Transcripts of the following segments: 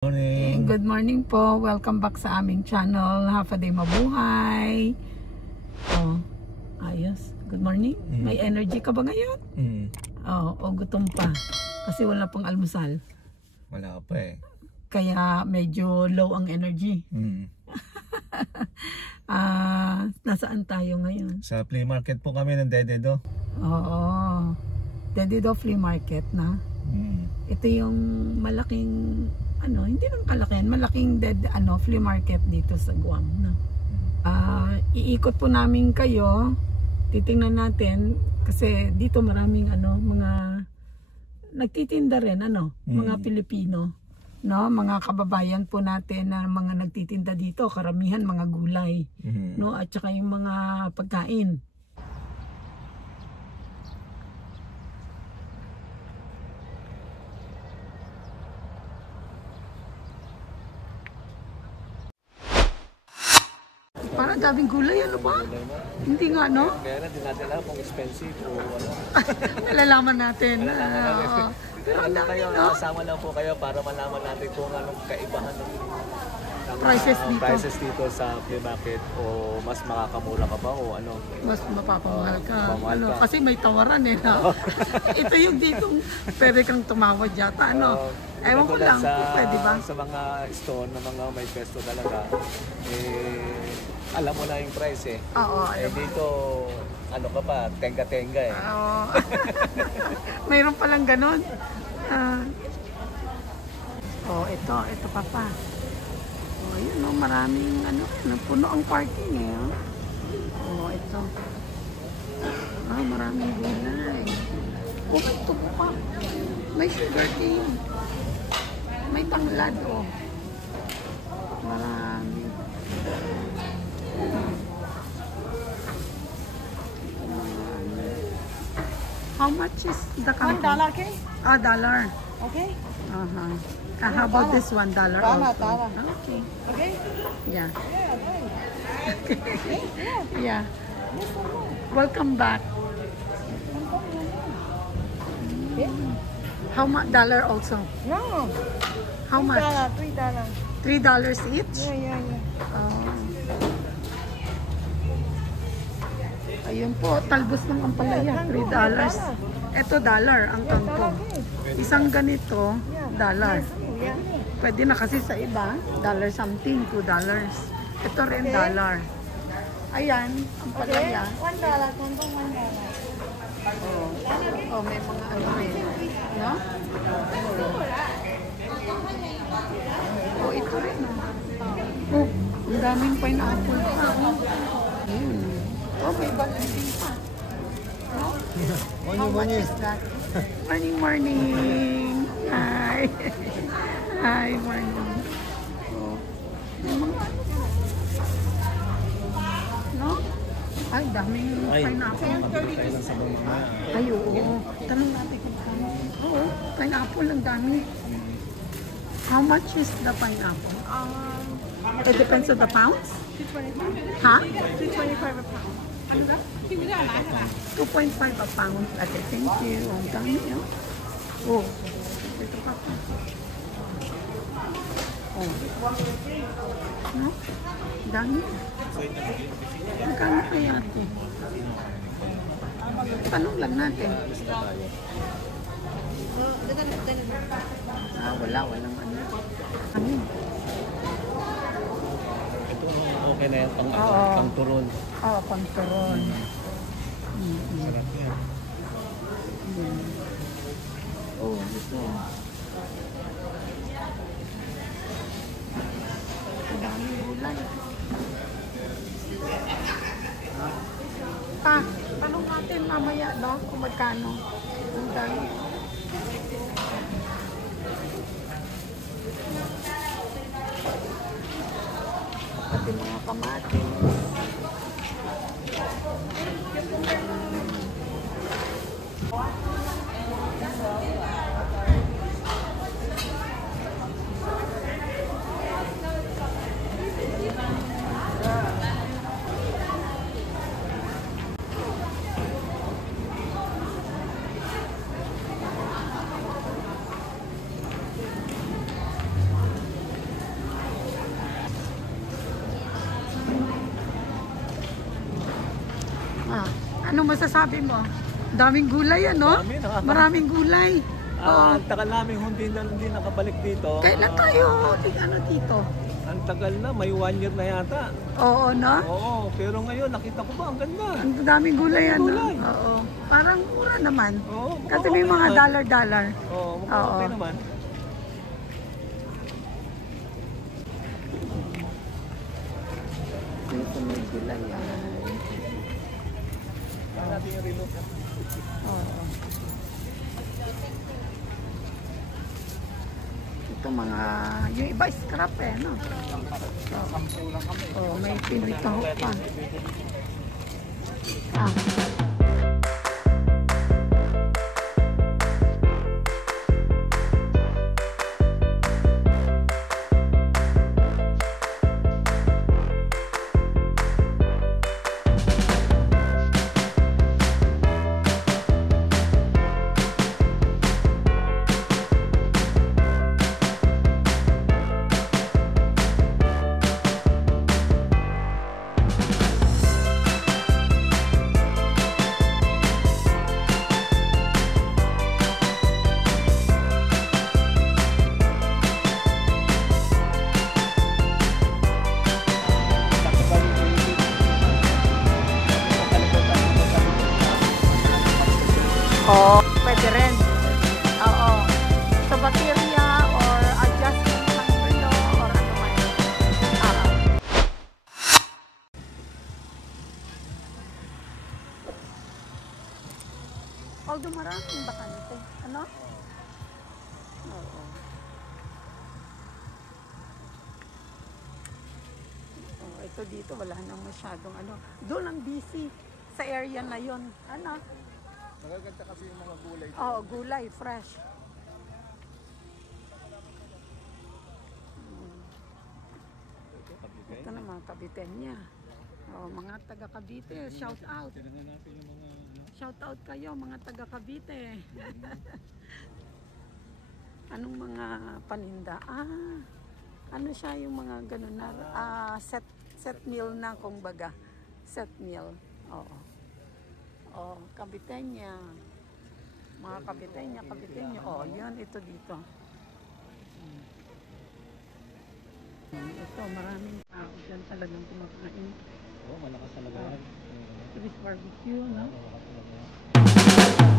Morning. Good morning po. Welcome back sa aming channel. Half a day mabuhay. Oh, ayos. Good morning. May energy ka ba ngayon? O gutom pa. Kasi wala pang almusal. Wala pa eh. Kaya medyo low ang energy. Nasaan tayo ngayon? Sa flea market po kami ng Dededo. Oo. Dededo Flea Market na. Ito yung malaking hindi nang kalakihan, malaking flea market dito sa Guam, no? Iikot po namin kayo. Titingnan natin kasi dito maraming mga nagtitinda rin mga Pilipino, no? Mga kababayan po natin na mga nagtitinda dito, karamihan mga gulay, no? At saka yung mga pagkain. Parang daming gulay, ano ba? Hindi nga, no? Kaya na, di natin alam kung expensive o ano. Nalalaman natin. Pero ang dami, no? Kasama lang po kayo para malaman natin kung anong kaibahan ng prices dito sa flea market, o mas makakamura ka ba o ano? Mas mapapamahal ka. Mapapamahal ka. Kasi may tawaran eh, no? Ito yung dito, pwede kang tumawad yata, ano? Ewan ko lang, pwede ba? Sa mga store na mga may pesto talaga, alam mo na yung price eh. Oo, alam mo. Dito, ano ka pa, tenga-tenga eh. Oo. Mayroon palang ganun. Ito pa. Yun, maraming puno ang parking eh. Ito. Maraming gulay. Ito pa. May sugar cane. May tanglad, Marami. How much is the kangkong? $1, okay? $1. Okay? How about this $1 also? Okay. Okay? Yeah. Yeah. Welcome back. How much dollar also? No. How much? $3. $3 each? Yeah. Ayun po, talbos ng ampalaya, $3. Ito dollar ang kangkong. Isang ganito, $1. Yeah. Pwede na kasi sa iba, $1 something, $2. Ito rin $1. Ayan, ampalaya. $1. Kantong $1. May mga rin. No? Ito rin. Ang daming pineapple pa. Ayun. May balancing pa. How much is that? Morning. Hi. Hi, morning. May mga no? Ay, daming pineapple. Ay, oo. Tanong natin kung kano. Oo, pineapple ang dami. How much is the pineapple? It depends on the pounds? $2.25. Ha? $2.25 a pound. 2.5 a pound. Okay, thank you. Ang dami, ito pa pa. No? Dami. Magkano kaya ito? Tanong lang natin. Walang ano. Ito okay na yan, pang turon. Pang turon. Sarap yan. Ito. Ang daming gulay. Tanong natin mamaya, no? Kung magkano. Ang dami. Pati mga kamatis. Anong masasabi mo? Daming gulay, ano? Dami, nakaka- Maraming gulay. Oo. Ang tagal namin hindi nakabalik dito. Kailan tayo dito? Ang tagal na, may 1 year na yata. Oo, no? Oo, pero ngayon nakita ko ba ang ganda. Ang daming gulay, ano? Gulay. Oo. Parang mura naman. Oo, mukhang Kasi may okay mga naman. dollar-dollar. Oo, mukhang Oo. okay naman. Dito may gulay. Kaya natin yung reload. Oo. Ito mga, yung iba scrap eh, no? Oh, may Pinoy tahok pa. Ah. Oo, pwede rin. Oo. Sa baterya or adjustment ng relo or ano man. Although maraming bakante. Ano? Oo. Oh, ito dito wala nang masyadong ano. Doon ang busy sa area na yon. Ano? Magaganda kasi yung mga gulay. Oh, gulay, fresh. Ito na mga kabiten niya. Oh, mga taga Cavite, shout out. Tignan natin yung mga... Shout out kayo mga taga Cavite. Anong mga paninda? Ano siya yung mga ganun na set meal na kumbaga. Set meal. Oo. Oh, Caviteña. Mga Caviteña. Oh, yan, ito dito. Ito, maraming tao dyan talagang kumakain. Oo, malakas talaga yan. Chris barbecue, no? Malakas talaga yan.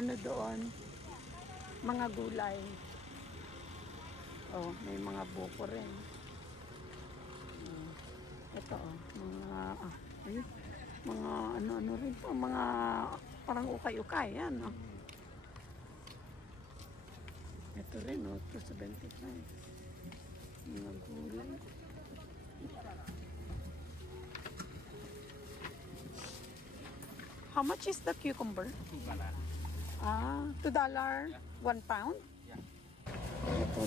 Ano doon, mga gulay. Oh, may mga buko rin. Ito mga ayun, mga ano rin to, mga parang ukay-ukay yan, oh. Ito rin, oh, 275. Mga gulay. How much is the cucumber? $2. $2? 1 pound? Yeah. Ito,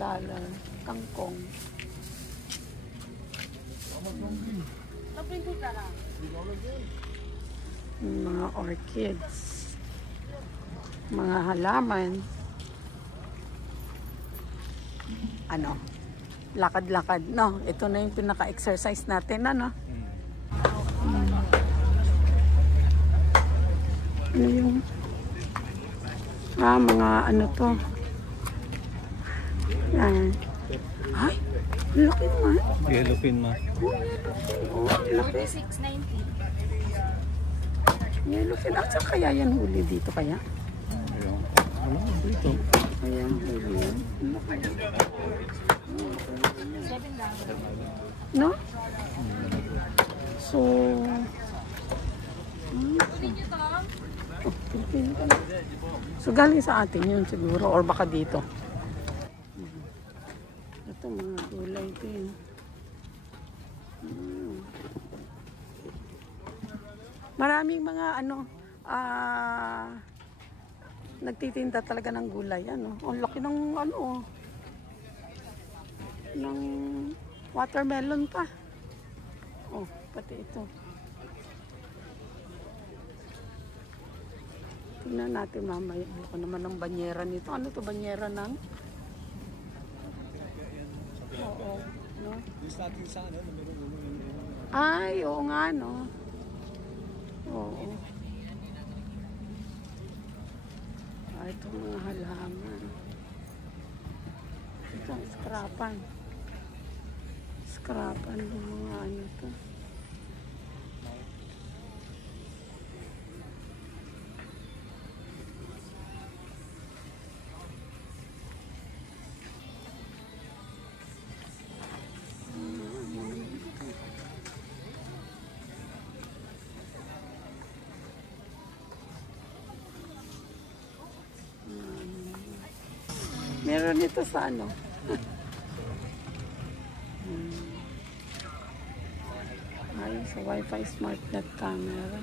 dollar. Kangkong. Mga orchids. Mga halaman. Ano? Lakad-lakad, no? Ito na yung pinaka-exercise natin, ano? Ano yung mga ano to. Yan. Ay, laki naman. Yellowfin ma. Oh, laki. 690. Yellowfin. At saan kaya yan huli dito kaya? Ayun. Ano dito? Ayan, ayan. No? So, so galing sa atin yun siguro or baka dito. Ito mga gulay din. Maraming mga nagtitinda talaga ng gulay. Ang laki ng ng watermelon pa. Oh, pati ito. Tingnan natin mamaya. Ako naman ng banyera nito. Ano to banyera ng? Oo. No? Ay, oo nga, no? Oo. Ito mga halaman. Ito ang skrapan. Skrapan ng mga ano to. Meron ito sa ano? Ay, sa Wi-Fi Smart Net camera.